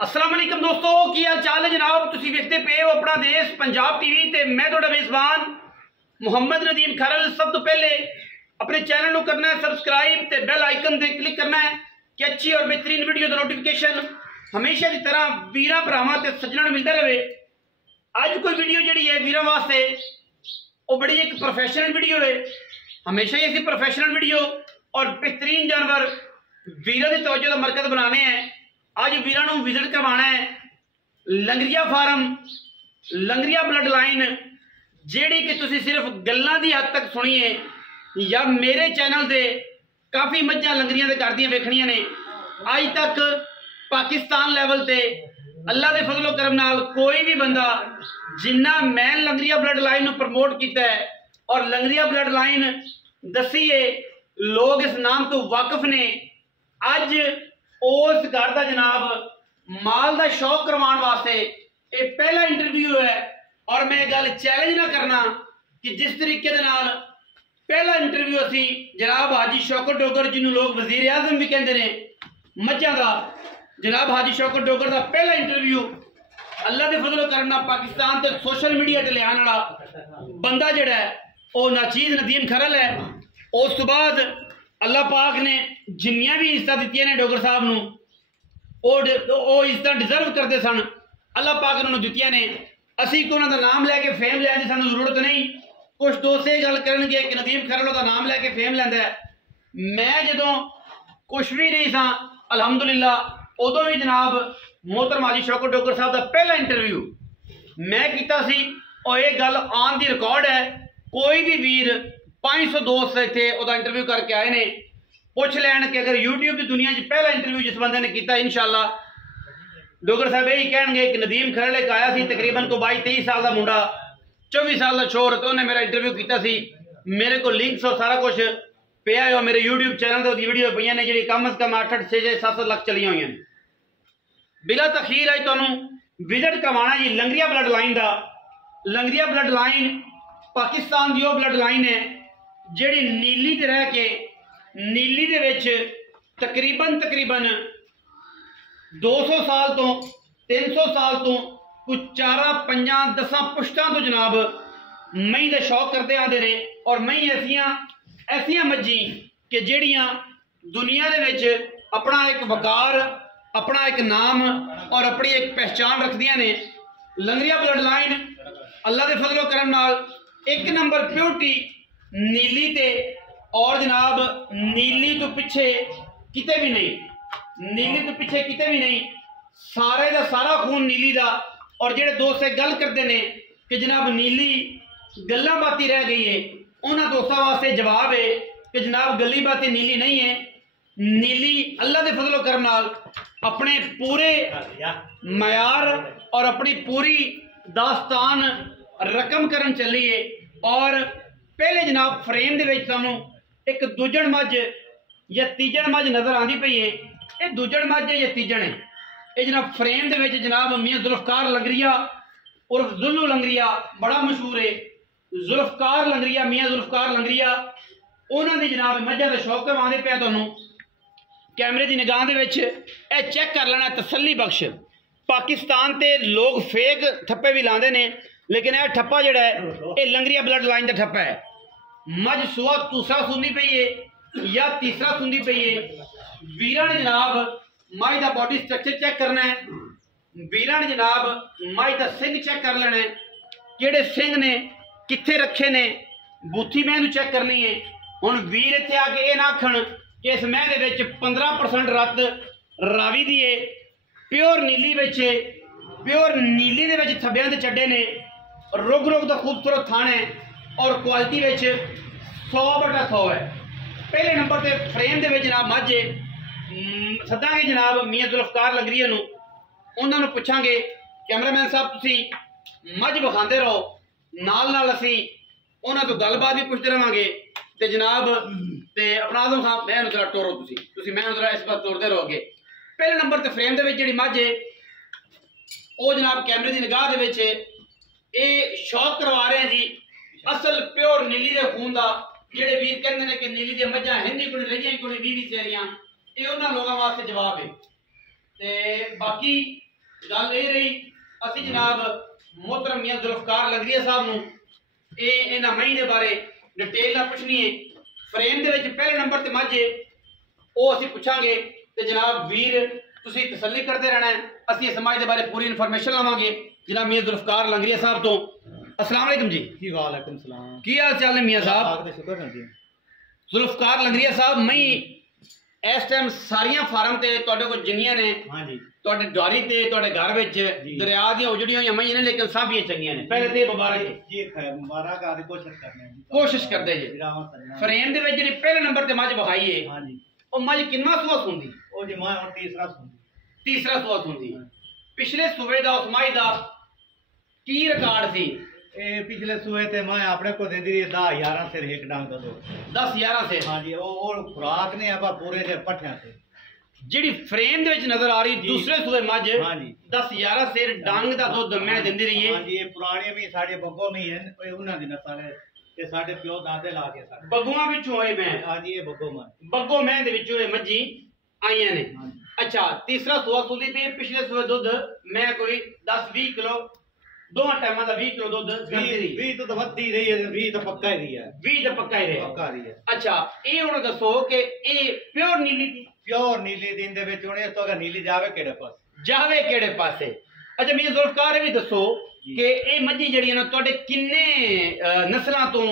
अस्सलाम वालेकुम दोस्तों, की हाल चाल है जनाब। तुसी वेखते पे हो अपना देश पंजाब टीवी ते मैं तुहाडा मेज़बान मुहम्मद नदीम खरल। सब तो पहले अपने चैनल को करना है सबसक्राइब ते बेल आइकन ते क्लिक करना है कि अच्छी और बेहतरीन वीडियो का नोटिफिकेशन हमेशा की तरह वीरां भरावां ते सज्जणां नूं मिलता रहे। अज कोई वीडियो जिहड़ी है वीरां वास्ते वो बड़ी एक प्रोफेशनल वीडियो है। हमेशा ही असीं प्रोफेशनल वीडियो और बेहतरीन जानवर वीरां दी तवज्जो दा मरकज बनाने हैं। अज वीरां नूं विजिट करवाना है लंगरिया फार्म, लंगरिया ब्लड लाइन, जिहड़ी कि तुसीं सिर्फ गल्लां दी हद तक सुनी है या मेरे चैनल से काफ़ी मझां लंगरियां दे करदियां वेखणियां ने। अज तक पाकिस्तान लैवल ते अल्लाह के फजलो करम नाल कोई भी बंदा जिन्ना मैं लंगरिया ब्लड लाइन नूं प्रमोट किया है और लंगरिया ब्लड लाइन दसी है, लोग इस नाम तो वाकिफ ने। अज उस घर का जनाब माल का शौक करवाने वास्ते ये पहला इंटरव्यू है और मैं गल चैलेंज ना करना कि जिस तरीके दे नाल पहला इंटरव्यू असी जनाब हाजी शौकत डोगर जिन्होंने लोग वजीर आजम भी कहते हैं मझां का, जनाब हाजी शौकत डोगर का पहला इंटरव्यू अल्लाह के फजलो करम नाल पाकिस्तान ते सोशल मीडिया ते लियाने वाला बंदा जिहड़ा है वह नाचीज नदीम खरल है। उस तो बाद अल्लाह पाक ने जिन्नियां भी इज्जत दित्तियां ने डोगर साहब नूं वो इज्जत डिजर्व करते सन, अल्लाह पाक उन्होंने दित्तियां ने। असीं कोई उन्हां दा नाम लैके फेम लैण दी सानूं जरूरत नहीं। कुछ दोस्त ये गल करनगे कि नदीम खरल दा नाम लैके फेम लैंदा है। मैं जदों कुछ भी नहीं सा अलहमदुलिल्लाह उदों भी जनाब मोहतरम हाजी शौकत डोगर साहब का पहला इंटरव्यू मैं किया सी और ये गल आन दी रिकॉर्ड है। कोई भी वीर 500 दोस्त इतने वह इंटरव्यू करके आए ने, पुछ लैन कि अगर यूट्यूब की दुनिया पहला इंटरव्यू जिस बंदे ने किया इंशाअल्लाह डोगर साहब यही कहेंगे कि नदीम खरल एक आया सी तकरीबन को 22-23 साल का मुंडा, 24 साल का छोर, तो उन्हें मेरा इंटरव्यू किया सी। मेरे को लिंक्स और सारा कुछ पिया है और मेरे यूट्यूब चैनल पर वीडियो पई ने जी कम अज कम 8-6-7 लाख चलिया हुई। बिला तखीर अज तुहानूं विजिट करवाना जी लंगरिया ब्लड लाइन का। लंगरिया ब्लड लाइन पाकिस्तान की वो ब्लड लाइन है जिहड़ी नीली ते रह के नीली दे विच तकरीबन 200 साल तो 300 साल तो कुछ 4-5-10 पुश्तां तो जनाब मई का शौक करते आते रहे। और मई ऐसियां मज्जी कि जिहड़ियां दुनिया दे विच अपना एक वकार, अपना एक नाम और अपनी एक पहचान रखदियां ने। लंगरिया ब्लड लाइन अल्लाह के फजलो करम नाल एक नंबर प्योरिटी नीली ते और जनाब नीली तो पिछे किते भी नहीं, नीली तो पिछे किते भी नहीं, सारे का सारा खून नीली का। और जेडे दोस्त गल करते हैं कि जनाब नीली गल्लां बाती रह गई है, उन्होंने दोस्तों वास्ते जवाब है कि जनाब गली बाती नीली नहीं है। नीली अल्लाह के फजलो करम नाल अपने पूरे मयार और अपनी पूरी दास्तान रकम करन चली है। और पहले जनाब फ्रेम दे विच सानूं एक दूजण मझ या तीजण मझ नज़र आती पई है। ये दूजण मझ है या तीजण है, ये जनाब फ्रेम दे विच जनाब मियाँ जुल्फकार लंगरिया उर्फ जुल्लू लंगरिया बड़ा मशहूर है। जुल्फकार लंगरिया, मियाँ जुल्फकार लंगरिया, उन्होंने जनाब मझां दा शौक करवाते पे तुहानूं कैमरे की निगाह दे विच ए चेक कर लेना तसल्ली बख्श। पाकिस्तान ते लोग फेक ठप्पे भी लाते हैं लेकिन यह ठप्पा जिहड़ा है ये लंगरिया ब्लड लाइन का ठप्पा है। मझ सुआ दूसरा सुंदी पई है या तीसरा सुंदी पई है। वीरां ने जनाब मझ का बॉडी स्ट्रक्चर चेक करना है, वीरां ने जनाब मझ का सिंह चेक कर लेना है, किहड़े सिंह ने कित्थे रखे ने, बूथी मैंह नूं चेक करनी है। हुण वीर इत्थे आके ये ना आखण कि इस मैंह दे विच 15% रत रावी दी है, प्योर नीली विच है, प्योर नीली दे विच थब्बियां ते चड्डे ने, रुग का खूबसूरत थान है और क्वालिटी 100/100 है। पहले नंबर ते फ्रेम दे जनाब मझ सदांगे जनाब मियाँ जुल्फकार लंगरिया नूं, उन्होंने पुछांगे कैमरामैन साहब तुसीं मझ विखांदे रहो, नाल नाल असीं उन्हां तों गलबात भी पुछते रहांगे। ते जनाब ते अपना आदम साहब मैं जरा टोरो तुसीं मैं जरा इस बार तोड़ते रहोगे। पहले नंबर ते फ्रेम दे विच जिहड़ी मझ है वो जनाब कैमरे की निगाह दे विच ये शौक करवा रहे हैं जी असल प्योर नीली के खून का। जेडे वीर कहते हैं कि नीली दी मझां हिंदी कोई रही कोई 20 सेरियां, ये उन्होंने लोगों वास्ते जवाब है। ते बाकी गल ये रही असी जनाब मोहतरम मियां जुल्फकार लंगरिया साहब नूं इन्हां मई दे बारे डिटेल नाल पुछनी है। फ्रेम दे विच पहले नंबर ते मझ है वो असी पुछांगे ते जनाब वीर तुसीं तसल्ली करते रहना है। असी इस मई दे बारे पूरी इन्फॉर्मेशन लवांगे जनाब मियां जुल्फकार लंगरिया साहब तो। अस्सलाम वालेकुम जी। वालेकुम सलाम। की हाल चाल है मियां साहब? शुक्र है जी। जुल्फकार लंगरिया साहब मई इस टाइम सारियां फार्म ते तुहाडे कोल जिन्नियां ने हाँ जी तुहाडे द्वारी ते तुहाडे घर विच दरिया दियां उजड़ियां होईयां मई ने लेकिन सब ही चंगियां ने। पहले ते मुबारक जी खैर मुबारक आदि कोशिश करने हैं कोशिश करदे जी। फ्रेम दे विच जेहड़ी पहले नंबर ते मझ विखाई है हाँ जी ओ मझ किन्ना सुआ सुंदी? ओ जी मैं और तीसरा सुआ सुंदी। पिछले सूबे दा उस मई दा की रिकॉर्ड सी? ए पिछले सूए ते मैं अपने को दे दी 10-11 सिर एक डांग दो 10-11 से। हाँ जी ओ खुराक ने आपा पूरे से पठिया से ਜਿਹੜੀ ਫਰੇਮ ਦੇ ਵਿੱਚ ਨਜ਼ਰ ਆ ਰਹੀ ਦੂਸਰੇ ਸੂਏ ਮੱਝ हाँ जी 10-11 ਸਿਰ ਡੰਗ ਦਾ ਦੁੱਧ ਮੈਂ ਦਿੰਦੀ ਰਹੀ हाँ ਹੈ। जी ये पुराने भी साढ़े बग्गो में ही है कोई उन्हां दी नस्ल है ते साढ़े प्यो दादे ला के साढ़े ਬੱਗੂਆਂ ਵਿੱਚੋਂ ਹੋਏ ਮੈਂ हाँ जी ये बग्गो में ਬੱਗੋ ਮੈਂ ਦੇ ਵਿੱਚੋਂ ਇਹ ਮੱਝੀ ਆਈਆਂ ਨੇ। हाँ जी ਅੱਛਾ ਤੀਸਰਾ ਸੂਆ ਸੁਦੀ ਪਈ ਪਿਛਲੇ ਸੂਏ ਦੁੱਧ ਮੈਂ ਕੋਈ 10-20 ਕਿਲੋ ਦੋਵਾਂ ਟਾਈਮਾਂ ਦਾ 20 ਕਿਲੋ ਦੁੱਧ ਦਿੰਦੀ ਰਹੀ। 20 तो वधी रही है 20 तो पक्का ही रही है 20 ਤਾਂ ਪੱਕਾ ਹੀ ਰਿਹਾ। पक्का रही है ਅੱਛਾ ਇਹ ਹੁਣ ਦੱਸੋ ਕਿ ਇਹ ਪਿਓਰ ਨੀਲੀ ਦੀ प्योर नीली दिन दे विच हुणे तो अगर नीली जावे केड़े पास ਜਾਵੇ ਕਿਹੜੇ ਪਾਸੇ? ਅੱਛਾ ਮੀਆਂ ਜ਼ੁਲਫਕਾਰ ਇਹ ਵੀ ਦੱਸੋ ਕਿ ਇਹ ਮੱਝੀ ਜਿਹੜੀ ਨਾ ਤੁਹਾਡੇ ਕਿੰਨੇ ਨਸਲਾਂ ਤੋਂ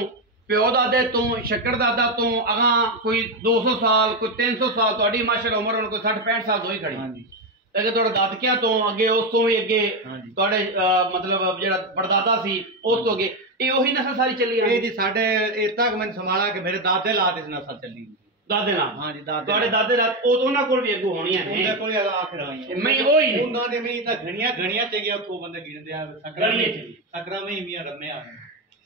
ਪਿਓ ਦਾਦੇ ਤੋਂ ਸ਼ੱਕਰ ਦਾਦਾ ਤੋਂ ਅਗਾਂ ਕੋਈ 200 ਸਾਲ ਕੋਈ 300 ਸਾਲ ਤੁਹਾਡੀ ਮਾਸ਼ਾਅੱਲਾ ਉਮਰ ਹੁਣ ਕੋਈ 60-65 ਸਾਲ ਤੋਂ ਹੀ ਖੜੀ। हाँ जी ਅਗੇ ਤੁਹਾਡੇ ਦਾਦਕਿਆਂ ਤੋਂ ਅੱਗੇ ਉਸ ਤੋਂ ਵੀ ਅੱਗੇ ਹਾਂਜੀ। ਤੁਹਾਡੇ ਮਤਲਬ ਜਿਹੜਾ ਪੜਦਾਦਾ ਸੀ ਉਸ ਤੋਂ ਅੱਗੇ ਇਹ ਉਹੀ ਨਸਲ ਸਾਰੀ ਚੱਲੀ ਆ ये जी साडे ए तक मैंने संभाला कि मेरे दादे ला दिस नस्ल चली ਦਾਦੇ ਨਾਲ? हाँ जी दादे ਤੁਹਾਡੇ ਦਾਦੇ ਦਾ ਉਹ ਉਹਨਾਂ ਕੋਲ ਵੀ ਅੱਗੋਂ ਹੋਣੀਆਂ उनके ਨੇ। कोल आखिर आई मैं वही नहीं। उन्हां दे में तां घणियां घणियां चंगियां को बंदे गिनदे आ घणियां चंगियां। सकरा में ही मियां रमे आ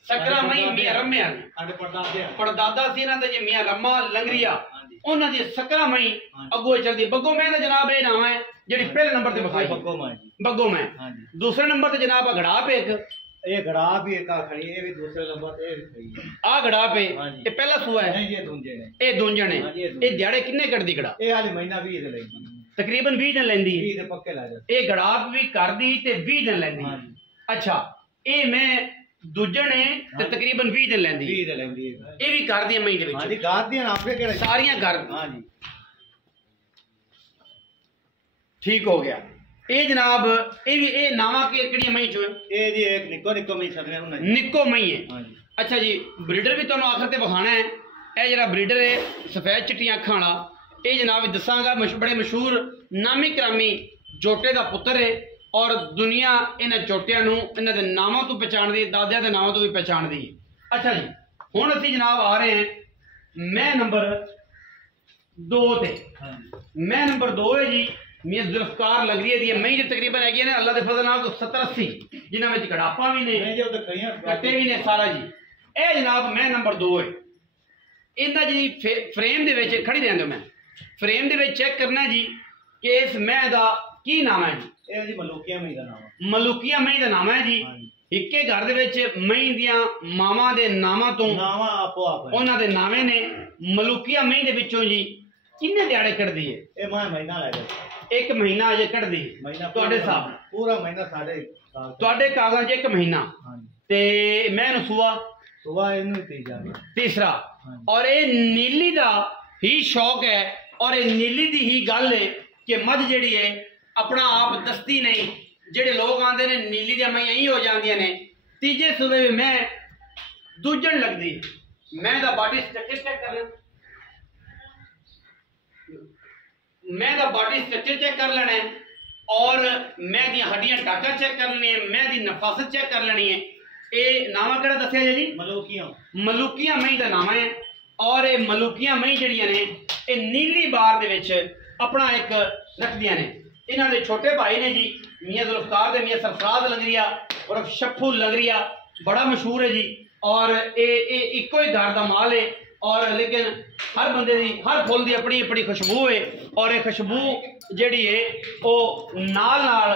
ਸਕਰਾ ਮਈ ਮੀਆਂ ਰੰਮਿਆਂ ਨੇ साडे परदादे ਪੜਦਾਦਾ ਸੀ ਇਹਨਾਂ ਦੇ ਜੇ ਮੀਆਂ ਰੰਮਾ ਲੰਗਰੀਆ हाँ जी ਉਹਨਾਂ ਦੀ ਸਕਰਾ ਮਈ ਅੱਗੋਂ ਚੱਲਦੀ। ਬੱਗੋ ਮੈਂ ਦਾ ਜਨਾਬ ਇਹ ਨਾਮ ਹੈ ਜਿਹੜੀ ਪਹਿਲੇ ਨੰਬਰ ਤੇ ਵਿਖਾਈ बग्गो मां जी ਬੱਗੋ ਮੈਂ। हाँ जी ਦੂਸਰੇ ਨੰਬਰ ਤੇ ਜਨਾਬ ਅਗੜਾ ਪੇ ਇੱਕ ये घड़ा भी एक आ खड़ी ये भी दूसरे नंबर पे खड़ी है ਆ ਗੜਾ ਪੇ ਹਾਂਜੀ। ਇਹ ਪਹਿਲਾ ਸੂਆ ਹੈ। नहीं ये दूंजे ने ਇਹ ਦੋਂਜਣ ਹੈ। ਹਾਂਜੀ, ਇਹ ਦੋਂਜਣ। ਇਹ ਦਿਹਾੜੇ ਕਿੰਨੇ ਕੱਢਦੀ ਗੜਾ? ये वाली महीना भी दे लेगी ਤਕਰੀਬਨ 20 ਦਿਨ ਲੈਂਦੀ ਹੈ। 20 दे पक्के ला जाते ਇਹ ਗੜਾ ਵੀ ਕਰਦੀ ਤੇ 20 ਦਿਨ ਲੈਂਦੀ हाँ ਹੈ। जी ਅੱਛਾ ਇਹ ਮੈਂ ਦੂਜਣ ਹੈ ਤੇ ਤਕਰੀਬਨ 20 ਦਿਨ ਲੈਂਦੀ 20 ਹੈ। दे लेंदी है ਇਹ ਵੀ ਕਰਦੀ ਹੈ ਮਈ ਦੇ हाँ ਵਿੱਚ जी गाद दी आपके केड़े ਸਾਰੀਆਂ ਕਰ हाँ जी ਠੀਕ ਹੋ ਗਿਆ। ਇਹ ਜਨਾਬ ਇਹ ਵੀ ਇਹ ਨਾਵਾਂ ਕਿ ਕਿਹੜੀਆਂ ਮਈ ਚੋਂ ये जी एक निको निको में सदने उन्हें ਨਿੱਕੋ ਮਈ ਹੈ। हाँ जी ਅੱਛਾ ਜੀ ਬਰੀਡਰ ਵੀ ਤੁਹਾਨੂੰ ਆਖਰ ਤੇ ਵਿਖਾਣਾ ਹੈ। ਇਹ ਜਿਹੜਾ ਬਰੀਡਰ ਹੈ ਸਫੈਦ ਚਿੱਟੀਆਂ ਅੱਖਾਂ ਵਾਲਾ ਇਹ ਜਨਾਬ ਦੱਸਾਂਗਾ ਬੜੇ ਮਸ਼ਹੂਰ ਨਾਮੀ ਕਰਾਮੀ ਜੋਟੇ ਦਾ ਪੁੱਤਰ ਹੈ ਔਰ ਦੁਨੀਆ ਇਹਨਾਂ ਜੋਟਿਆਂ ਨੂੰ ਇਹਨਾਂ ਦੇ ਨਾਵਾਂ ਤੋਂ ਪਛਾਣਦੀ ਹੈ, ਦਾਦਿਆਂ ਦੇ ਨਾਵਾਂ ਤੋਂ ਵੀ ਪਛਾਣਦੀ ਹੈ। ਅੱਛਾ ਜੀ ਹੁਣ ਅਸੀਂ ਜਨਾਬ ਆ ਰਹੇ ਹਾਂ ਮੈਂ ਨੰਬਰ 2 ਤੇ। हाँ जी ਮੈਂ ਨੰਬਰ 2 ਹੈ ਜੀ ਮੀਆਂ ਜ਼ੁਲਫਕਾਰ ਲੰਗਰੀਏ ਦੀ ਮਈ ਦੀ ਤਕਰੀਬਨ ਹੈਗੀ ਨੇ ਅੱਲਾ ਦੇ ਫਜ਼ਲ ਨਾਲ 70-80 ਜਿਨ੍ਹਾਂ ਵਿੱਚ ਗੜਾਪਾਂ ਵੀ ਨੇ नहीं जो तो कहीं ਕੱਟੇ ਵੀ ਨੇ ਸਾਰਾ ਜੀ। ਇਹ ਜਨਾਬ ਮੈਂ ਨੰਬਰ 2 ਹੈ। ਇਹਦਾ ਜੀ ਫਰੇਮ ਦੇ ਵਿੱਚ ਖੜੀ ਰਹਿੰਦੇ ਮੈਂ ਫਰੇਮ ਦੇ ਵਿੱਚ ਚੈੱਕ ਕਰਨਾ ਜੀ ਕਿ ਇਸ ਮੈਂ ਦਾ ਕੀ ਨਾਮ ਹੈ ਜੀ। ये जी मलूकिया में का नाम है ਮਲੂਕੀਆ ਮਈ ਦਾ ਨਾਮ ਹੈ ਜੀ। हाँ जी ਇੱਕੇ ਘਰ ਦੇ ਵਿੱਚ ਮਈ ਦੀਆਂ ਮਾਵਾਂ ਦੇ ਨਾਮਾਂ ਤੋਂ नावा आपो आप है ਉਹਨਾਂ ਦੇ ਨਾਵੇਂ ਨੇ। ਮਲੂਕੀਆ ਮਈ ਦੇ ਵਿੱਚੋਂ ਜੀ ਕਿੰਨੇ ਦਿਹਾੜੇ ਕੱਢਦੀ ਹੈ? ये मैं महीना ला जाता ਇੱਕ ਮਹੀਨਾ ਅਜੇ ਕੱਢਦੀ महीना ਤੁਹਾਡੇ ਹਿਸਾਬ ਨਾਲ। पूरा महीना साढ़े साल ਤੁਹਾਡੇ ਕਾਗਜ਼ਾਂ 'ਚ ਇੱਕ ਮਹੀਨਾ हाँ जी ਤੇ ਮੈਂ ਨੂੰ ਸੂਆ सुबह इन ती जा ਤੀਸਰਾ हाँ जी ਔਰ ਇਹ ਨੀਲੀ ਦਾ ਹੀ ਸ਼ੌਕ ਹੈ ਔਰ ਇਹ ਨੀਲੀ ਦੀ ਹੀ ਗੱਲ ਹੈ ਕਿ ਮੱਝ ਜਿਹੜੀ ਹੈ ਆਪਣਾ ਆਪ ਦਸਤੀ ਨਹੀਂ। ਜਿਹੜੇ ਲੋਕ ਆਂਦੇ ਨੇ ਨੀਲੀ ਦੀਆਂ ਮਈਆਂ ਹੀ ਹੋ ਜਾਂਦੀਆਂ ਨੇ ਤੀਜੇ ਸੂਬੇ ਵੀ ਮੈਂ ਦੂਜਣ ਲੱਗਦੀ। ਮੈਂ ਦਾ ਬਾਡੀ ਸਟਰਕਚਰ ਚੈੱਕ ਕਰ ਲੈਣਾ ਮੈਂ ਦਾ ਬਾਡੀ ਸਟਰਕਚਰ ਚੈੱਕ ਕਰ ਲੈਣਾ ਹੈ ਔਰ ਮੈਂ ਦੀਆਂ ਹੱਡੀਆਂ ਟਾਕਾਂ ਚੈੱਕ ਕਰ ਲੈਣੀਆਂ ਮੈਂ ਦੀ ਨਫਾਸਤ ਚੈੱਕ ਕਰ ਲੈਣੀ ਹੈ। ਇਹ ਨਾਮ ਕਿਹੜਾ ਦੱਸਿਆ ਜੀ? मलूकिया ਮਲੂਕੀਆਂ ਮਈ ਦਾ ਨਾਮ ਹੈ ਔਰ ਇਹ ਮਲੂਕੀਆਂ ਮਈ ਜਿਹੜੀਆਂ ਨੇ ਇਹ ਨੀਲੀ ਬਾਰ ਦੇ ਵਿੱਚ ਆਪਣਾ ਇੱਕ ਰੱਖਦੀਆਂ ਨੇ। ਇਹਨਾਂ ਦੇ ਛੋਟੇ ਭਾਈ ਨੇ ਜੀ ਮੀਆਂ ਜ਼ੁਲਫਕਾਰ ਦੇ ਮੀਆਂ ਸਰਫਰਾਜ਼ ਲੰਗਰੀਆ ਔਰ ਸ਼ੱਫੂ ਲੰਗਰੀਆ ਬੜਾ ਮਸ਼ਹੂਰ ਹੈ ਜੀ ਔਰ ਇਹ ਇੱਕੋ ਹੀ ਘਰ ਦਾ ਮਾਲ ਹੈ ਔਰ ਲੇਕਿਨ ਹਰ ਬੰਦੇ ਦੀ ਹਰ ਫੁੱਲ ਦੀ ਆਪਣੀ ਆਪਣੀ ਖੁਸ਼ਬੂ ਹੈ ਔਰ ਇਹ ਖੁਸ਼ਬੂ ਜਿਹੜੀ ਹੈ ਉਹ ਨਾਲ ਨਾਲ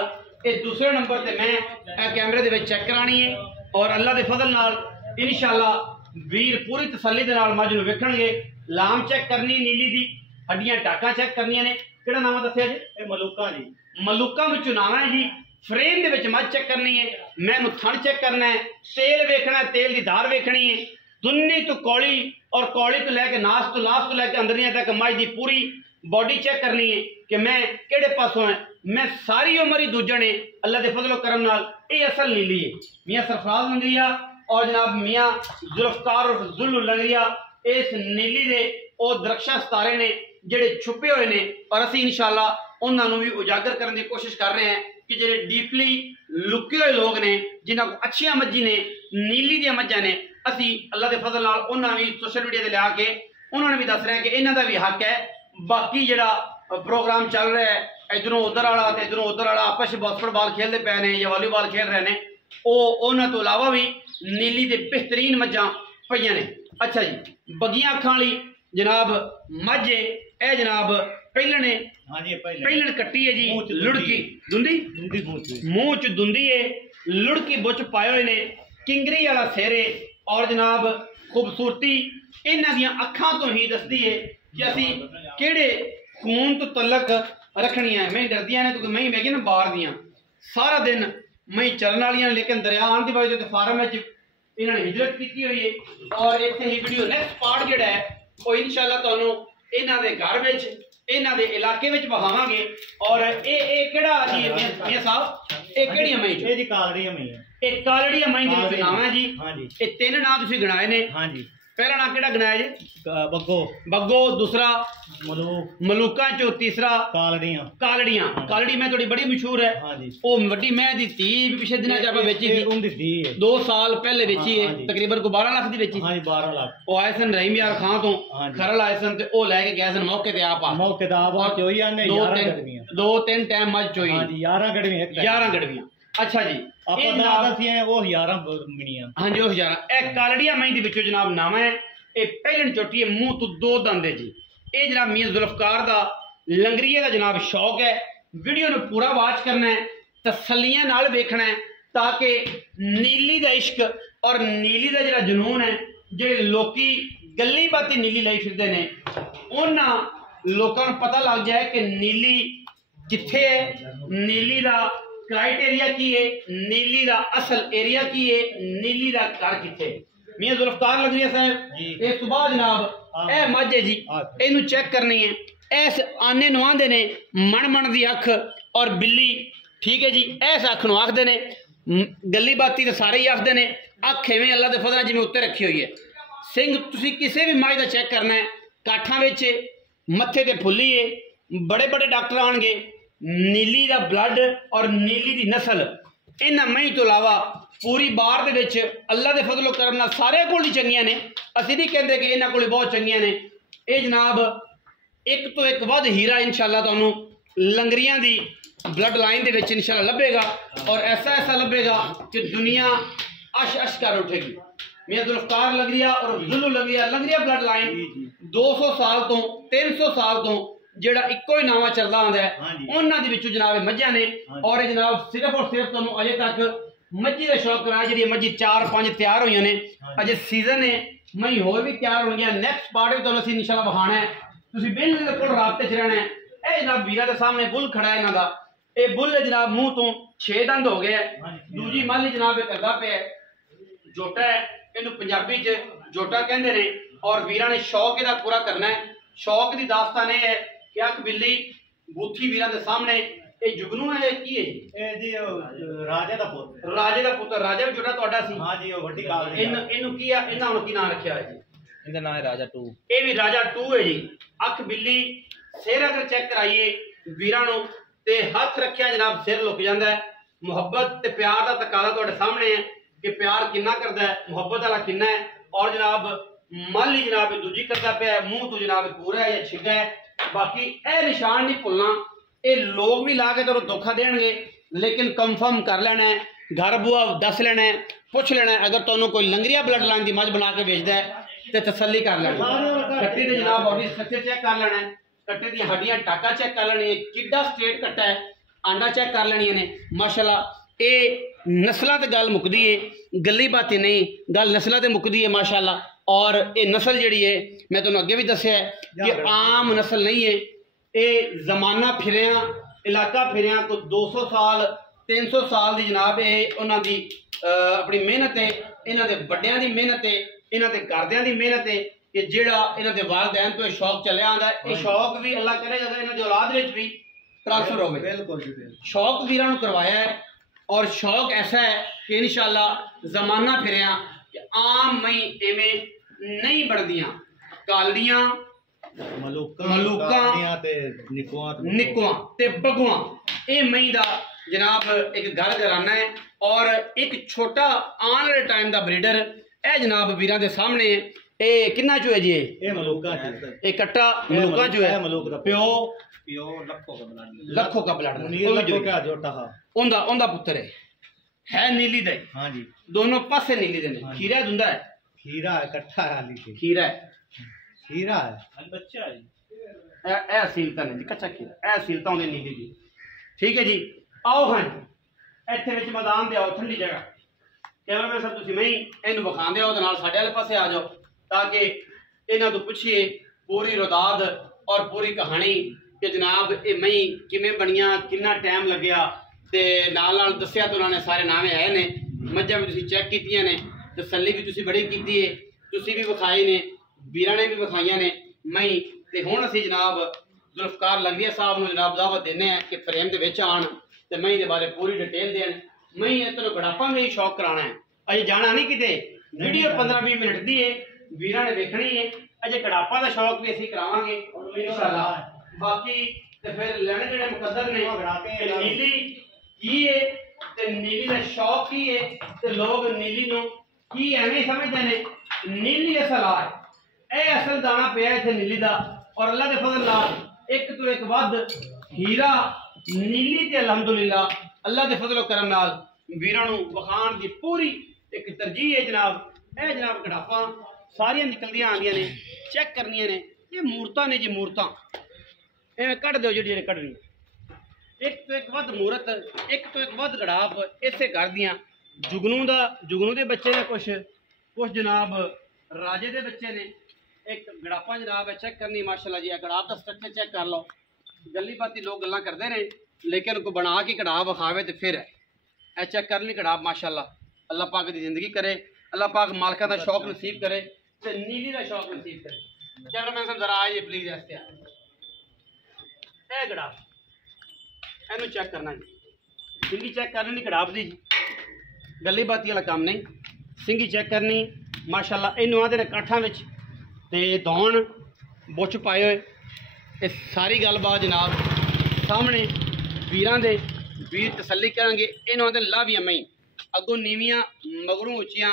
ਇਹ ਦੂਸਰੇ ਨੰਬਰ ਤੇ ਮੈਂ ਇਹ ਕੈਮਰੇ ਦੇ ਵਿੱਚ ਚੈੱਕ ਕਰਾਣੀ ਹੈ ਔਰ ਅੱਲਾ ਦੇ ਫਜ਼ਲ ਨਾਲ ਇਨਸ਼ਾਅੱਲਾ ਵੀਰ ਪੂਰੀ ਤਸੱਲੀ ਦੇ ਨਾਲ ਮੱਝ ਨੂੰ ਵੇਖਣਗੇ। ਲਾਮ ਚੈੱਕ ਕਰਨੀ ਨੀਲੀ ਦੀ ਹੱਡੀਆਂ ਟਾਕਾਂ ਚੈੱਕ ਕਰਨੀਆਂ ਨੇ। ਕਿਹੜਾ ਨਾਮ ਦੱਸਿਆ ਜੀ? ये मलूका जी ਮਲੂਕਾਂ ਵਿੱਚੋਂ ਨਾਵਾਂ ਹੈ ਜੀ। ਫਰੇਮ ਦੇ ਵਿੱਚ ਮੱਝ ਚੈੱਕ ਕਰਨੀ ਹੈ, ਮੈਨੂੰ ਥਣ ਚੈੱਕ ਕਰਨਾ ਹੈ, ਤੇਲ ਵੇਖਣਾ, ਤੇਲ ਦੀ ਧਾਰ ਵੇਖਣੀ ਹੈ, ਦੁੰਨੀ ਤੋਂ ਕੌਲੀ ਔਰ ਕੌਲੀ ਤੋਂ ਲੈ ਕੇ ਨਾਸ ਤੋਂ ਲੈ ਕੇ ਅੰਦਰੀਆਂ ਤੱਕ ਮੱਝ ਦੀ ਪੂਰੀ बॉडी चेक करनी है कि मैं केड़े पासों है। मैं सारी उम्र ही दूजन है अल्लाह के फजलो करम नाल ये असल नीली है। मियाँ सरफराज लंगरिया और जनाब मियाँ जुल्फकार और जुल्लू लंगरिया इस नीली दे और दरख्शां सितारे ने ਜਿਹੜੇ छुपे हुए ने और असी इंशाअल्लाह उन्होंने भी उजागर करने की कोशिश कर रहे हैं कि ਜਿਹੜੇ डीपली लुके हुए लोग ने जिन्हों को अच्छियां मज्जी ने नीली दी मज्जां ने असी अल्लाह के फजल नाल उन्होंने भी सोशल मीडिया से लिया के उन्होंने भी दस रहे हैं कि इन्हों का भी हक है। बाकी जरा प्रोग्राम चल रहा है इधरों उधर वाला तो इधरों उधर वाला आपस में बास्केटबॉल खेलते पे ने या वॉलीबॉल खेल रहे हैं, उन्होंने तो इलावा भी नीली दे बेहतरीन मज्जां पईयां ने। अच्छा जी बगियां अखां वाली जनाब मझ है ए जनाब पहले ने पहले कट्टी है जी, लुड़की दुंदी मूँह च दुंदी है, लुड़की बुच पाए हुए ने, किंगरी वाला सिर है और जनाब खूबसूरती इन्हां दियां अखां तो ही दसदी है कि असी केड़े खून तो तलक रखनी है। मैं डरदियां ने क्योंकि मैं मैगी ना बाहर दियां सारा दिन मैं चलन वालियां, लेकिन दरिया आने की वजह से फार्म इन्होंने हिजरत की हुई है और इतने ही वीडियो नेक्स्ट पार्ट जोड़ा है वो इंशाअल्लाह तुहानू इन्हां दे घर विच इन्हां दे इलाके विच वहावांगे। और ये केड़ा जी मियां साहब ये केड़ियां मई ये जी कालड़ियां मई है, एक कालड़ियां मई दे नाम है जी। हां जी ये तीन नाम तुसीं गिनाए ने। हां जी पहला नाम केड़ा गिनाया जी? बग्गो बग्गो, दूसरा मलूका, चो तीसरा कालड़ियां। कालड़ी मैं थोड़ी बड़ी मशहूर है। हां जी ओ वड्डी मैं दी धी पिछले दिनां च बेची थी, उनदी धी है 2 साल पहले बेची है, तकरीबन को 12 लाख दी बेची। हां जी 12 लाख। ओ आए सन रहीम यार खां तो खरल आए सन ते ओ लेके गए सन मौके ते आप चोई आने 11 गड़वियां 2-3 टाइम मज चोई। हां जी 11 गड़वियां। अच्छा जी आप दसी है वो 11 मिनियां। हां जी वो 11 ए कालड़ियां मई दे विचों जनाब नाम है। ये पहले चोटी है, मुंह तो 2 दंद है जी। ये जनाब मियां जुल्फकार दा लंगरिए का जनाब शौक है। वीडियो ने पूरा वाच करना है, तसल्लियां नाल देखना है ताकि नीली दा इश्क और नीली दा जरा जुनून है जेडे लोकी गल्ली बाती नीली लाई फिरदे ने उन्हां लोकां नूं पता लग जाए कि नीली कित्थे है, नीली दा क्राइटेरिया की है, नीली दा असल एरिया की है, नीली दा घर कित्थे। मियां जुल्फकार लंगरिया साहब ये सुबह जनाब ए मझ है जी, इनू चेक करनी है। इस आने नू आंदे ने मन दी अख और बिल्ली, ठीक है जी। इस अख नू आखदे ने, गली बाती तो सारे ही आखदे ने। अख इवें अल्लाह दे फजल जिवें उत्ते रखी हुई है। सिंह तुसीं किसी भी मझ दा चेक करना है, काठां विच मत्थे ते फुल्ली है, बड़े बड़े डॉक्टर आउणगे। नीली दा ब्लड और नीली दी नस्ल इन्हां मई तो इलावा पूरी बार दे विच अल्लाह दे फजलो करम नाल सारे कोल ही चंगियां ने। असीं नहीं कहंदे कि इन्हां कोल बहुत चंगियां ने। ये जनाब एक तो एक वध हीरा इंशाअल्लाह तुहानू लंगरियां दी ब्लड लाइन दे विच इंशाअल्लाह लभेगा और ऐसा लभेगा कि दुनिया अश कर उठेगी। मियां जुल्फकार लंगरिया और जुल्लू लंगरिया ब्लड लाइन 200 साल तो 300 साल तो जेड़ा इको ही नावा चलता आंदा है उन्हां दे विचों जनाब मज्जां ने। और ये जनाब सिर्फ और सिर्फ तुहानू अजे तक मज्जी का शौक कराया जी। मज्जी 4-5 तैयार हुई ने, अजे सीजन है, मई होर भी तैयार हो गई। नेक्स्ट पार्ट भी तुहानू असीं इंशाअल्लाह वखाना है, तुसीं बिल्कुल राबते च रहना है। ए जनाब वीरा दे सामने बुल खड़ा है इन्हां दा। ये बुल है जनाब मुंह तो 6 दंद हो गए। दूजी माली जनाब करदा पे जोटा है, इनू पंजाबी च जोटा कहंदे ने। और वीरा ने शौक इहदा पूरा करना है। शौक दी दास्तान यह है कि अख बिल्ली बूथी वीरा दे सामने ये जुगनू है की है ए जी राजे दा पुत्र राजा भी जोड़ा ਤੁਹਾਡਾ ਸੀ। हां जी वो ਵੱਡੀ ਕਾਲ ਦੀ ਇਹਨੂੰ ਕੀ ਆ, ਇਹਨਾਂ ਨੂੰ ਕੀ ਨਾਮ ਰੱਖਿਆ ਹੈ ਜੀ? ਇਹਦਾ ਨਾਮ ਹੈ ਰਾਜਾ 2। ਇਹ ਵੀ ਰਾਜਾ 2 ਹੈ ਜੀ। ਅੱਖ ਬਿੱਲੀ, ਸਿਰ ਅਗਰ ਚੈੱਕ ਕਰਾਈਏ ਵੀਰਾਂ ਨੂੰ ਤੇ ਹੱਥ ਰੱਖਿਆ ਜਨਾਬ ਸਿਰ ਲੁਕ ਜਾਂਦਾ ਹੈ। ਮੁਹੱਬਤ ਤੇ ਪਿਆਰ ਦਾ ਤਕਾਜ਼ਾ ਤੁਹਾਡੇ ਸਾਹਮਣੇ ਹੈ ਕਿ ਪਿਆਰ ਕਿੰਨਾ ਕਰਦਾ ਹੈ, ਮੁਹੱਬਤ ਵਾਲਾ ਕਿੰਨਾ ਹੈ। और जनाब माली जनाब दूजी करता पे, मुंह तो जनाब पूरा है या छिगा है। बाकी यह निशान नहीं भुलना। ये लोग भी ला के तो धोखा देंगे, लेकिन कंफर्म कर लेना है, घर बुआ दस लेना है, पूछ लेना है। अगर तुहानू कोई लंगरिया ब्लड लाइन की मझ बना के बेचता है तो तसल्ली कर लेना। कट्टे की जनाब बॉडी स्ट्रक्चर चेक कर लेना है, कट्टे दी हड्डियां टाका चेक कर लेनी है, किड्डा स्ट्रेट कट्टा है, आंडा चेक कर लेनी ने। माशाल्लाह ये नस्लों ते गल मुकदी है, गली बातें नहीं, गल नस्लों ते मुकदी है माशाल्लाह। और ये नस्ल जी है मैं तुहानू अगे भी दस्या है कि आम नस्ल नहीं है। ये जमाना फिरिया इलाका फिरिया को 200 साल 300 साल की जनाब ये उन्होंने अपनी मेहनत है, इन्होंने बड़िया की मेहनत है, इन्होंने घरदियां की मेहनत है कि जेड़ा इन्होंने वालदैन तो शौक चलिया आंदा है, ये शौक भी अल्लाह करेगा इन्होंने औलाद विच भी ट्रांसफर हो। बिल्कुल शौक वीरां नूं करवाया है और शौक ऐसा है कि इंशाअल्लाह जमाना फिरिया कि आम मई एवें नहीं बढ़दियां कालियां मलूका निकुआ ते बगुआ ये मई दा जनाब एक घर घराना है और एक छोटा आने वाले टाइम दा ब्रीडर ए जनाब वीरां दे सामने ए किन्ना चो है जी ये मलूका ए कट्टा मलूका जो है मलूक दा प्यो लखों का ब्लड लखों का जोटा ओंदा ओंदा पुत्र है नीली दे। हां जी दोनों पासे नीली दे ने खीरा दुंदा है खीरा इकट्ठा है नीचे खीरा है खीरा है बच्चा है ए सीलता ने जी कच्चा खीरा ए सीलता होंदे नीली दी। ठीक है जी आओ हां ਇੱਥੇ ਵਿੱਚ ਮੈਦਾਨ ਦੇ ਆਓ ਠੰਡੀ ਜਗ੍ਹਾ ਕੈਮਰਾਮੈਨ ਸਾਹਿਬ ਤੁਸੀਂ ਮੈਂ ਇਹਨੂੰ ਵਿਖਾਉਂਦੇ ਆਓ ਤੇ ਨਾਲ ਸਾਡੇ ਵਾਲੇ ਪਾਸੇ ਆ ਜਾਓ ਤਾਂ ਕਿ ਇਹਨਾਂ ਤੋਂ ਪੁੱਛੀਏ ਪੂਰੀ ਰਦਾਦ ਔਰ ਪੂਰੀ ਕਹਾਣੀ ਕਿ ਜਨਾਬ ਇਹ ਮੈਂ ਕਿਵੇਂ ਬਣੀਆਂ ਕਿੰਨਾ ਟਾਈਮ ਲੱਗਿਆ ਤੇ ਨਾਲ ਨਾਲ ਦੱਸਿਆ ਤਾਂ ਉਹਨਾਂ ਨੇ ਸਾਰੇ ਨਾਵੇਂ ਆਏ ਨੇ ਮੱਝਾਂ ਵੀ ਤੁਸੀਂ ਚੈੱਕ ਕੀਤੀਆਂ ਨੇ ਤਸੱਲੀ ਵੀ ਤੁਸੀਂ ਬੜੀ ਕੀਤੀ ਹੈ ਤੁਸੀਂ ਵੀ ਵਿਖਾਏ ਨੇ ਵੀਰਾਂ ਨੇ ਵੀ ਵਿਖਾਈਆਂ ਨੇ ਮੈਂ ਤੇ ਹੁਣ ਅਸੀਂ ਜਨਾਬ ਜ਼ੁਲਫਕਾਰ ਲੰਗੀਆ ਸਾਹਿਬ ਨੂੰ ਜਨਾਬ ਦਾਵਤ ਦਿੰਦੇ ਆ ਕਿ ਫਰੇਮ ਦੇ ਵਿੱਚ ਆਣ ਤੇ ਮਈ ਦੇ ਬਾਰੇ ਪੂਰੀ ਡਿਟੇਲ ਦੇਣ ਮਈ ਇਤਨੋਂ ਗੜਾਪਾਂ ਵੀ ਸ਼ੌਕ ਕਰਾਣਾ ਹੈ ਅਜੇ ਜਾਣਾ ਨਹੀਂ ਕਿਤੇ ਵੀਡੀਓ 15-20 ਮਿੰਟ ਦੀ ਹੈ ਵੀਰਾਂ ਨੇ ਵੇਖਣੀ ਹੈ ਅਜੇ ਗੜਾਪਾਂ ਦਾ ਸ਼ੌਕ ਵੀ ਅਸੀਂ ਕਰਾਵਾਂਗੇ ਇਨਸ਼ਾਅੱਲਾ ਬਾਕੀ ਤੇ ਫਿਰ ਲੈਣੇ ਜਿਹੜੇ ਮੁਕੱਦਰ ਨੇ ਕਿ ਨੀਲੀ ਕੀ ਹੈ ਤੇ ਨੀਲੀ ਦਾ ਸ਼ੌਕ ਕੀ ਹੈ ਤੇ ਲੋਕ ਨੀਲੀ ਨੂੰ ਕੀ ਐਵੇਂ ਸਮਝਦੇ ਨੇ ਨੀਲੀ ਅਸਲ ਹੈ ਇਹ ਅਸਲ ਦਾਣਾ ਪਿਆ ਇੱਥੇ ਨੀਲੀ ਦਾ ਔਰ ਅੱਲਾ ਦੇ ਫਜ਼ਲ ਨਾਲ ਇੱਕ ਤੋਂ ਇੱਕ ਵੱਧ ਹੀਰਾ नीली ते अलहमदुलिल्लाह अल्लाह के फजलो करम नाल वीरां नूं वखाण दी पूरी एक तरजीह है जनाब। ए जनाब कड़ापा सारियां निकलदियां आंदियां ने चेक करनियां ने ये मूरतां ने जी मूरतां एवें कढ दिओ जेहड़ी कढनी एक तो एक वध मूरत एक तो एक वध गड़ाप इसे घर दियां जुगनू दे बच्चे ने कुछ जनाब राजे दे बच्चे ने एक गड़ापा जनाब चेक करनी माशाल्लाह जी गड़ाप दा स्ट्रक्चर चेक कर लो गली बाती लोग गल्लां करते रहे लेकिन को बना के कड़ाह विखावे तो फिर है चेक कर ली कड़ाह माशाल्लाह अल्लाह पाक की जिंदगी करे अल्लाह पाक मालका का शौक नसीब करे तो नीली का शौक नसीब करे। कैमरामैन साहब जरा आइए प्लीज ऐसे ए कड़ाह इनू चेक करना जी सिंगी चेक करनी कड़ाह दी गली बाती वाला काम नहीं सिंगी चेक करनी माशाल्लाह इनू आदे ने काठा विच ते दौण बुछ पाए हुए ये सारी गलबात जनाब सामने वीरां दे वीर तसल्ली करांगे इन्हों दे लाभियां मई अगों नीवियां मगरों उच्चियां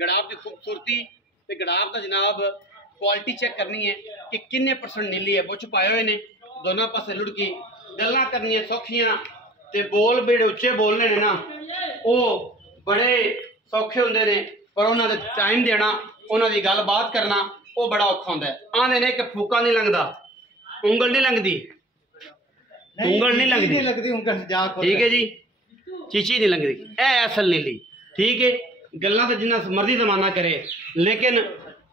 गड़ाब की खूबसूरती ते गड़ाब का जनाब क्वालिटी चेक करनी है कि किन्ने % नीली है बुछ पाए हुए ने दोनों पासे लुड़की गल्लां करनियां सौखियां ते बोल बड़े उच्चे बोलने ने ना वो बड़े सौखे हुंदे ने पर उन्हां दे टाइम देना उन्हां दी गलबात करना वो बड़ा औखा हुंदा है। आंदे ने कि फूका नहीं लंघदा उंगल नहीं लंघदी उंगल नहीं लगती ठीक है जी चीची नहीं लगती ए असल नीली ठीक है गल्लां तो जिन्ना मर्जी जमाना करे लेकिन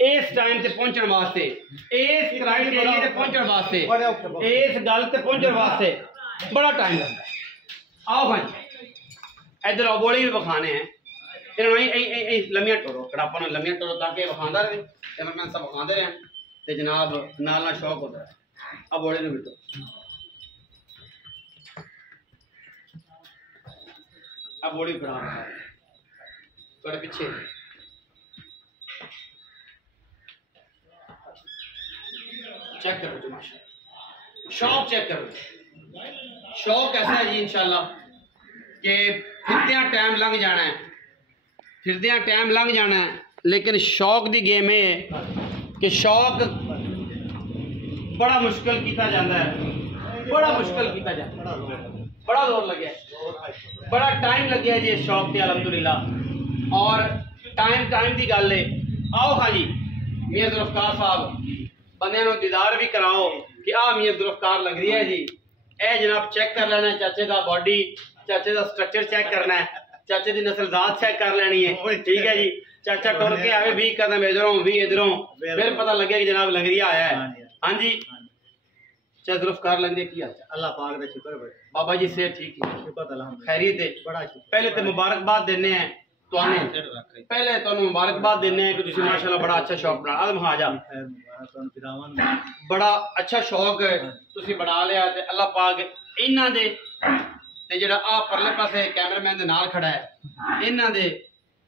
इस टाइम ते पहुंचने वास्ते इस क्राइटेरिया ते पहुंचने वास्ते इस गल ते पहुंचने वास्ते बड़ा टाइम लगता है। आओ भाई इधर आओ बोली भी विखाने हैं इन्होंने लम्मियां टोरो कड़ापा लम्मियां टोरो ताकि विखांदा रहे कैमरामैन सब विखांदे रहे ते जनाब नाल शौक होता है। अब बोले भी तो अब बोली बना थोड़े पीछे चेक करो जी माशाल्लाह शौक चेक करो शौक ऐसा है जी इंशाल्लाह कि फिरदियां टाइम लंघ जाना है फिरदियां टाइम लंघ जाना है लेकिन शौक दी गेम है कि शौक बड़ा मुश्किल किया जाता है बड़ा मुश्किल किया जाता है बड़ा जोर लगे बड़ा टाइम लगे जी शौक से अलहमदुलिल्लाह और टाइम की गल है। आओ हाँ जी मियां जुल्फकार साहब बंदे को दीदार भी कराओ कि आ मियां जुल्फकार लग रही है जी ए जनाब चेक कर लेना चाचे का बॉडी चाचे का स्ट्रक्चर चेक करना है चाचे की नस्लजात चेक कर लेनी है ठीक है जी चाचा टुर के आवे 20 कदम इधरों 20 इधरों फिर पता लगे कि जनाब लंगरिया आया है। हाँ जी चाहे जुल्फकार लंगरे की हाल चाल? अल्लाह पाक दा शुक्र है बाबा जी से ठीक है, शुक्र अल्हम्दुलिल्लाह खैरियत है। बड़ा शुक्र पहले तो मुबारकबाद देने हैं पहले तो मुबारकबाद देने हैं कि तुसी माशाल्लाह बड़ा अच्छा शौक बना आदम हाँ जा बड़ा अच्छा शौक तुसी बना लिया ते अल्लाह पाक इन्हां दे ते जेड़ा आ परले पासे कैमरामैन दे नाल खड़ा है इन्हां दे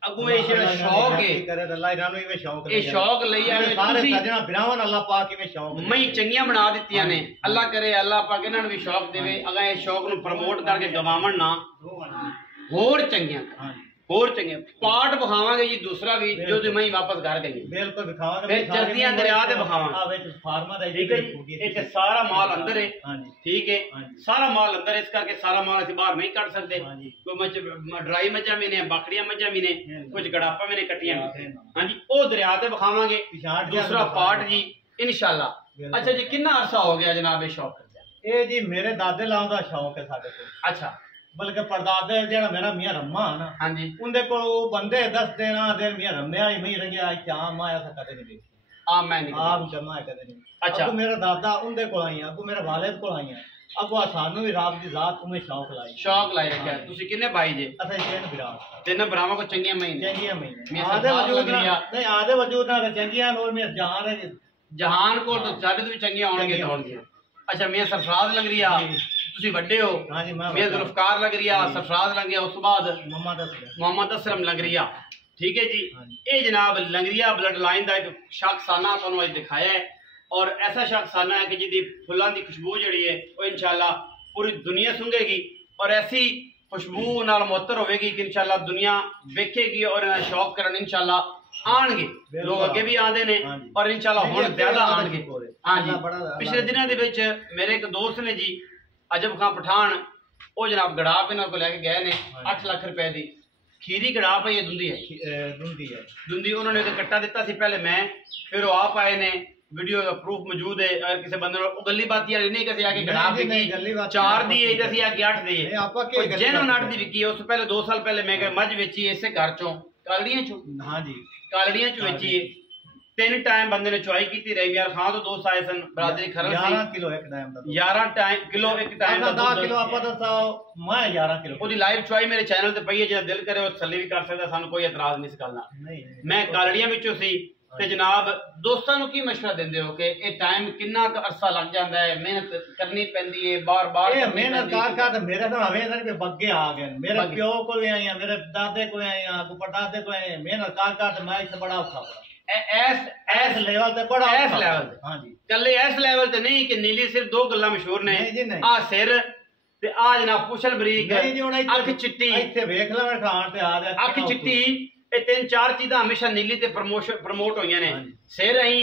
अगो ये जेड़ा शौक है करे अल्लाह इनानु इवे शौक ये शौक लई आने सारे तुसी सजना बिरावन अल्लाह पाक इवे शौक मई चंगियां बना दित्तियां ने अल्लाह करे अल्लाह पाक इन्हां नूं भी शौक देवे अगर ये शौक नूं प्रमोट करके गवावण ना होर चंगियां होर चंगे पार्ट विखावांगे जी दूसरा भी जो ते मई वापस घर गई बिल्कुल दिखावांगे फिर जर्दियां दरिया ते विखावांगे आ विच फार्मा दा ठीक है जी इत्थे सारा माल अंदर है हां जी ठीक है सारा माल अंदर है इस करके सारा माल ਅਸੀਂ बाहर नहीं ਕੱਢ सकते हां जी कोई मच ड्राई मज्जा भी ने बकरियां मज्जा भी ने कुछ गड़ापा भी ने कटियां हां जी ओ दरिया ते विखावांगे दूसरा पार्ट जी इंशाल्लाह अच्छा जी कितना अरसा हो गया जनाब ये शौक करदे ए जी मेरे दादे लाउं दा शौक है साडे को अच्छा बल्कि परदादे जेड़ा मेरा मियां रम्मा है ना हां जी उनदे को बंदे दस देना दे मियां रम्या ही मई रंगे आई चाम आया सा कदे नहीं आ मैं नहीं आप जमा है कदे नहीं अच्छा। अब मेरा दादा उनदे को आई अब मेरे वालिद को आई अब वो सानू भी रात दी रात तुम्हें शौक लाई शौक लाई रखा ਤੁਸੀਂ ਕਿੰਨੇ ਭਾਈ ਜੇ असा चेन विराट ਤਿੰਨ ਭਰਾਵਾਂ ਕੋ ਚੰਗੀਆਂ ਮਹੀਨੇ चंगिया महीने मियां आधे सरदार वजूद लग रही ना है। नहीं आधे वजूद ना चंगिया और मेरे जहां है ਜਹਾਨ ਕੋਲ ਤਾਂ ਸਾਡੇ ਤੋਂ ਵੀ ਚੰਗੀਆਂ ਆਉਣਗੇ ਤਾਂ ਹੋਣਗੀਆਂ ਅੱਛਾ ਮੀਆਂ ਸਰਫਰਾਜ਼ ਲੰਗ ਰਿਆ ਤੁਸੀਂ ਵੱਡੇ ਹੋ हां जी मैं ਮੀਆਂ ਜ਼ੁਲਫਕਾਰ ਲੰਗ ਰਿਆ ਸਰਫਰਾਜ਼ ਲੰਗਿਆ ਉਸ ਤੋਂ ਬਾਅਦ मम्मा दस ਮੁਹੰਮਦ ਅਸਲਮ ਲੰਗ ਰਿਆ ਠੀਕ ਹੈ ਜੀ हाँ जी ਇਹ ਜਨਾਬ ਲੰਗਰੀਆ ਬਲੱਡ ਲਾਈਨ ਦਾ ਇੱਕ ਸ਼ਖਸਾਨਾ ਤੁਹਾਨੂੰ ਅੱਜ ਦਿਖਾਇਆ ਹੈ ਔਰ ਐਸਾ ਸ਼ਖਸਾਨਾ ਹੈ ਕਿ ਜਿਹਦੀ ਫੁੱਲਾਂ ਦੀ ਖੁਸ਼ਬੂ ਜਿਹੜੀ ਹੈ ਉਹ ਇਨਸ਼ਾਅੱਲਾ ਪੂਰੀ ਦੁਨੀਆ ਸੁੰਘੇਗੀ ਔਰ ਐਸੀ ਖੁਸ਼ਬੂ ਨਾਲ ਮੁਅੱਤਰ ਹੋਵੇਗੀ ਕਿ ਇਨਸ਼ਾਅੱਲਾ ਦੁਨੀਆ ਵੇਖੇਗੀ ਔਰ ਇਹਨਾਂ ਦਾ ਸ਼ੌਕ ਕਰਨ ਇਨਸ਼ਾਅੱਲਾ ਆਣਗੇ ਲੋਕ ਅੱਗੇ ਵੀ ਆਉਂਦੇ ਨੇ ਔਰ ਇਨਸ਼ਾਅੱਲਾ ਹੁਣ ਜ਼ਿਆਦਾ ਆਣਗੇ ਹਾਂਜੀ ਪਿਛਲੇ ਦਿਨਾਂ ਦੇ ਵਿੱਚ ਮੇਰੇ ਇੱਕ ਦੋਸਤ ਨੇ ਜੀ ਅਜਬ ਖਾਨ ਪਠਾਨ ਉਹ ਜਨਾਬ ਗੜਾਪ ਇਹਨਾਂ ਕੋਲ ਲੈ ਕੇ ਗਏ ਨੇ 8 ਲੱਖ ਰੁਪਏ ਦੀ ਖੀਰੀ ਗੜਾਪ ਹੈ ਇਹ ਦੁੰਦੀ ਹੈ ਦੁੰਦੀ ਉਹਨਾਂ ਨੇ ਇੱਕ ਕੱਟਾ ਦਿੱਤਾ ਸੀ ਪਹਿਲੇ ਮੈਂ ਫਿਰ ਉਹ ਆਪ ਆਏ ਨੇ वीडियो का प्रूफ मौजूद है अगर किसी बंदे को गली बात यार नहीं किसी आके गड़ाप विकी 4 दी है जैसे आके 8 दी है जेन्युइन 8 दी विकी है उससे पहले 2 साल पहले मैं मझ बेची है इसे घर चों कालड़ियां चों हां जी कालड़ियां चों बेची है 3 टाइम बंदे ने चुआई की रही यार खां तो दोस्त आए सन बरादरी खरल 11 किलो एक टाइम दा 11 किलो एक टाइम दा 10 किलो आपा दसा मैं 11 किलो ओदी लाइव चुआई मेरे चैनल ते पई है जे दिल करे वो थल्ले भी कर सकदा सानू कोई एतराज नहीं इस गल नाल नहीं मैं कालड़ियां विचों सी ਤੇ ਜਨਾਬ ਦੋਸਤਾਂ ਨੂੰ ਕੀ ਮਸ਼ਵਰਾ ਦਿੰਦੇ ਹੋ ਕਿ ਇਹ ਟਾਈਮ ਕਿੰਨਾ ਕੁ ਅਰਸਾ ਲੱਗ ਜਾਂਦਾ ਹੈ ਮਿਹਨਤ ਕਰਨੀ ਪੈਂਦੀ ਹੈ ਬਾਰ-ਬਾਰ ਇਹ ਮਿਹਨਤ ਕਰ ਮੇਰੇ ਤਾਂ ਹਵੇ ਨਾ ਕਿ ਬੱਗੇ ਆ ਗਏ ਮੇਰੇ ਪਿਓ ਕੋਲ ਵੀ ਆਈਆਂ ਮੇਰੇ ਦਾਦੇ ਕੋਲ ਆਈਆਂ ਕੋ ਪੜਦਾਦੇ ਕੋਲ ਆਏ ਮਿਹਨਤ ਕਰ ਮੈਂ ਇੱਥੇ ਬੜਾ ਔਖਾ ਪੜਾ ਐਸ ਲੈਵਲ ਤੇ ਬੜਾ ਐਸ ਲੈਵਲ ਤੇ ਹਾਂ ਜੀ ਕੱਲੇ ਐਸ ਲੈਵਲ ਤੇ ਨਹੀਂ ਕਿ ਨੀਲੀ ਸਿਰ ਦੋ ਗੱਲਾਂ ਮਸ਼ਹੂਰ ਨੇ ਆ ਸਿਰ ਤੇ ਆ ਜਨਾਬ ਪੁਸ਼ਲ ਬਰੀਕ ਅੱਖ ਚਿੱਟੀ ਇੱਥੇ ਵੇਖ ਲੈ ਖਾਣ ਤੇ ਆ ਦੇ ਅੱਖ ਚਿੱਟੀ ਇਹ 3-4 ਚੀਜ਼ਾਂ ਹਮੇਸ਼ਾ ਨੀਲੀ ਤੇ ਪ੍ਰਮੋਟ ਹੋਈਆਂ ਨੇ ਸਿਰ ਅਹੀਂ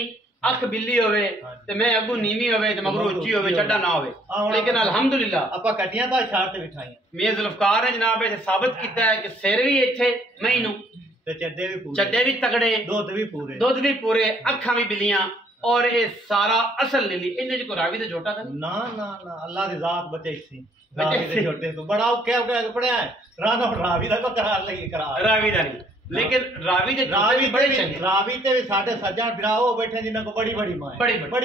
ਅੱਖ ਬਿੱਲੀ ਹੋਵੇ ਤੇ ਮੈਂ ਅੱਗੂ ਨੀਵੀਂ ਹੋਵੇ ਤੇ ਮਗਰੋਂ ਉੱਚੀ ਹੋਵੇ ਚੱਡਾ ਨਾ ਹੋਵੇ ਲੇਕਿਨ ਅਲਹਮਦੁਲਿਲਾ ਆਪਾਂ ਕੱਟੀਆਂ ਤਾਂ ਛਾੜ ਤੇ ਬਿਠਾਈਆਂ ਮੀਆਂ ਜ਼ੁਲਫਕਾਰ ਨੇ ਜਨਾਬ ਇਹ ਸਾਬਤ ਕੀਤਾ ਹੈ ਕਿ ਸਿਰ ਵੀ ਇੱਥੇ ਮੈਨੂੰ ਤੇ ਚੱਡੇ ਵੀ ਤਗੜੇ ਦੁੱਧ ਵੀ ਪੂਰੇ ਅੱਖਾਂ ਵੀ ਬਿੱਲੀਆਂ और ये सारा असल नीली इन्ने जो रावी दा झोटा था ना ना ना अल्लाह दी जात बचे सी रावी दे झोटे तो बड़ा औखे पड़या है रावी दा को करार लगी करार रावी दा नहीं लेकिन रावी दे रावी बड़े चंगे रावी ते भी साडे सज्जन भराओ बैठे जिन्हां को बड़ी मां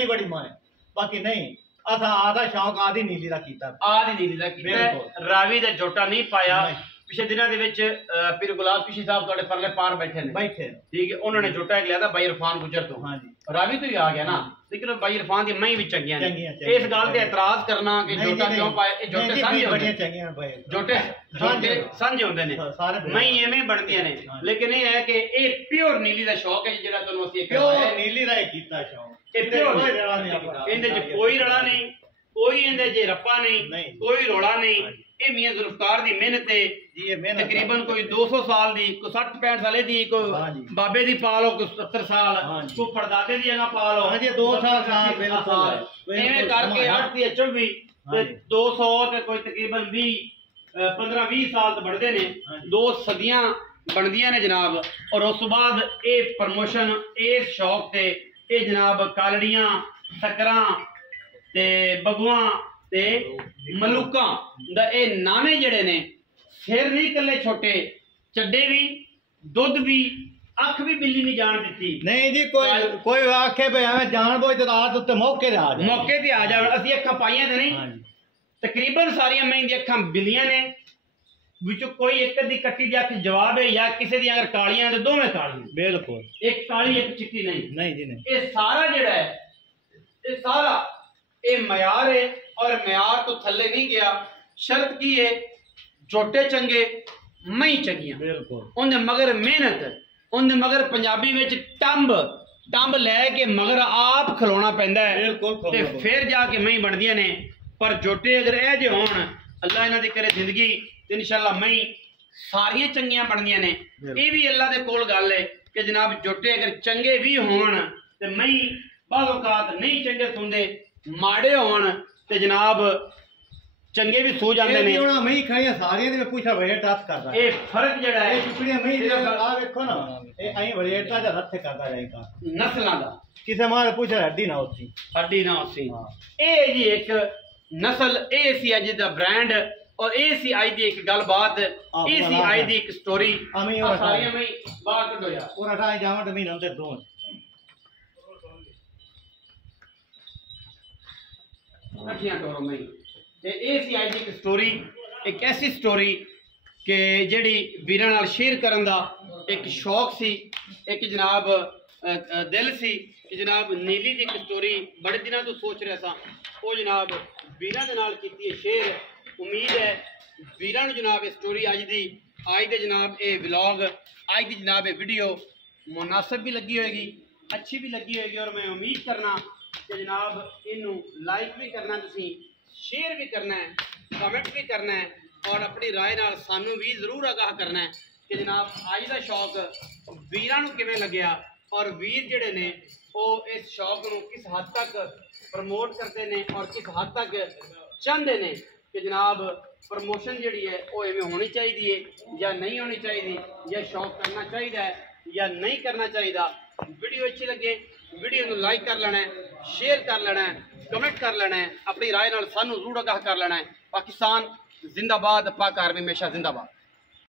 बड़ी मां बाकी नहीं असा आधा शौक आधी नीली दा कीता रावी दा झोटा नहीं पाया पिछले दिनों ਦੇ ਵਿੱਚ ਪੀਰ ਗੁਲਾਬ ਪਿਸ਼ੀ ਸਾਹਿਬ ਤੁਹਾਡੇ ਪਰਲੇ ਪਾਰ ਬੈਠੇ ठीक है उन्होंने झोटा एक लिया था भाई इरफान गुजर तो रावी तो ही आ गया ना लेकिन भाई इरफान दी मई भी चंगियां ने इस गल ते एतराज करना कि झोटा क्यों पाए ए झोटे सांझे बड़ियां चंगियां भाई झोटे सांझे होंदे ने मई एवें बनदियां ने लेकिन ये है कि ए प्योर नीली दा शौक है जेड़ा तन्नू असि प्योर नीली दा कीता शौक ए प्योर इहदे च कोई रड़ा नहीं कोई इहदे च रप्पा नहीं कोई रोड़ा नहीं ये मियां जुल्फकार दी मेहनत है तकरीबन कोई 200 साल दी कोई 60-65 साल दी कोई बाबे दी पालो कोई 70 साल कोई परदादे दी जगह पालो हां जी 2 साल एवें करके 8 दी 24 200 ते कोई तकरीबन 15-20 साल तो बढ़दे ने 2 सदियां बनदियां ने जनाब और उस बाद ये प्रमोशन इस शौक ते ये जनाब कालड़ियां सकरां ते बगुआं ते मलूका दा ए नामे जड़े ने सिर नहीं कले छोटे चड्डे भी दुध भी अख भी बिल्ली नहीं जान दी नहीं जी कोई आखे पे एवं जान बोझ रात उत्ते मौके ते आ जाए मौके ते आ जाए असि अखा पाइया ते नहीं तकरीबन सारिया मैं दी अखा बिल्लियां ने विचों कोई एक दी कट्टी दी अख जवाब है या किसी दी अगर कालियां ते दोवें कालियां बिल्कुल एक काली एक चिट्टी नहीं जी नहीं ये सारा जेड़ा है ये सारा ये मयार है और मयार तो थल्ले नहीं गया शर्त की है झोटे चंगे मई चंगियां बिल्कुल उनदे मगर मेहनत उनदे मगर पंजाबी विच टंब लैके मगर आप खलोना पैंदा है बिल्कुल ते फिर जाके मई बनदियां ने पर झोटे अगर ए जे होण अल्लाह इन्हां दी करे जिंदगी ते इंशाअल्लाह मई सारियां चंगियां बनदियां ने ये भी अल्लाह दे कोल गल है कि जनाब झोटे अगर चंगे भी होण ते मई बाज़ औकात नहीं चंगे सुनदे माड़े होण ते जनाब चंगे भी सो जाते हैं हुण मई खड़ियां सारियां ते मैं पूछा वेट टच करदा ये फर्क जेड़ा है टुकड़ियां मई आ देखो ना ए आई वेट का रथ करदा जाएगा नस्लां दा किसे मारे पूछा हड्डी ना होती ए जी एक नस्ल ए सी अज दा ब्रांड और ए सी आई दी एक गलबात ए सी आई दी एक स्टोरी सारियां मई बाहर कढो यार पूरा टाइम जावां ते महीना अंदर दो अठियां टोरो मई ए सी आई दी एक स्टोरी एक ऐसी स्टोरी कि जेड़ी वीरां नाल शेयर करन दा एक शौक सी एक जनाब दिल सी कि जनाब नीली दी एक स्टोरी बड़े दिनों तो सोच रहा सा वो जनाब वीरां दे नाल कीती है शेयर उम्मीद है वीरां नूं जनाब स्टोरी अज दे जनाब ये व्लॉग अज दी जनाब ये वीडियो मुनासिब भी लगी होएगी अच्छी भी लगी होएगी और मैं उम्मीद करना कि जनाब इनू लाइक भी करना तुसीं शेयर भी करना है कमेंट भी करना है और अपनी राय नाल सानू भी जरूर आगाह करना है कि जनाब अज का शौक वीरां नूं किवें लग्या और वीर जिहड़े ने वो इस शौक नूं किस हद तक प्रमोट करते हैं और किस हद तक चाहते हैं कि जनाब प्रमोशन जिहड़ी है वो इवें होनी चाहिए है या नहीं होनी चाहिए या शौक करना चाहिए या नहीं करना चाहिए वीडियो अच्छी लगे वीडियो को लाइक कर लेना है शेयर कर लेना है कमेंट कर लेना है अपनी राय नाल सानू जरूर आगाह कर लेना है पाकिस्तान जिंदाबाद पाक आर्मी हमेशा जिंदाबाद।